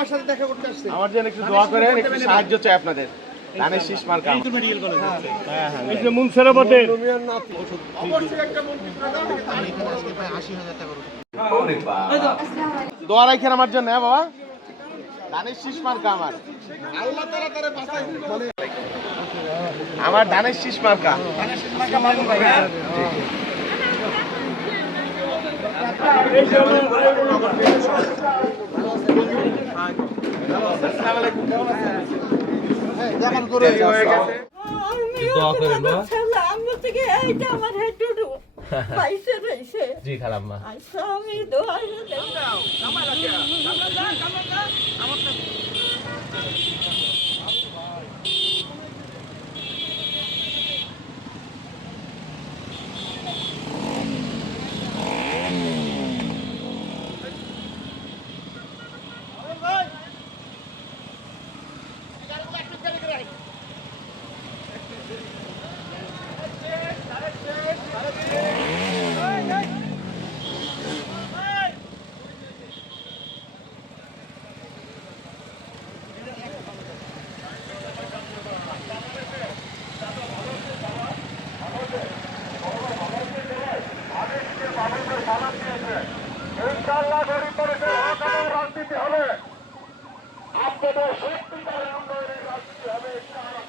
আমার সাথে দেখা করতে আসছে। আমার জন্য একটু দোয়া করেন, একটু সাহায্য চাই আপনাদের। ধানের শীষ মার্কা। এই যে মুনসেরাবাদের অবশ্যই একটা মন্ত্রী দোয়া রাখেন আমার জন্য। হ্যাঁ বাবা, ধানের শীষ মার্কা আমার। আল্লাহ তাআলা তারে বাঁচাই মানে আমার ধানের শীষ মার্কা। দেখান করে হয়ে গেছে। দোয়া করেন বাবা। আমরা থেকে এইটা আমার হেডটুটু পাইছে রইছে জি খালাম্মা। আচ্ছা আমি দোয়া ইনশাআল্লাহ গরিব মানুষের হক এবং রাজনীতি হবে, আপনাদের সত্যিকারের উন্নয়নের রাজনীতি হবে।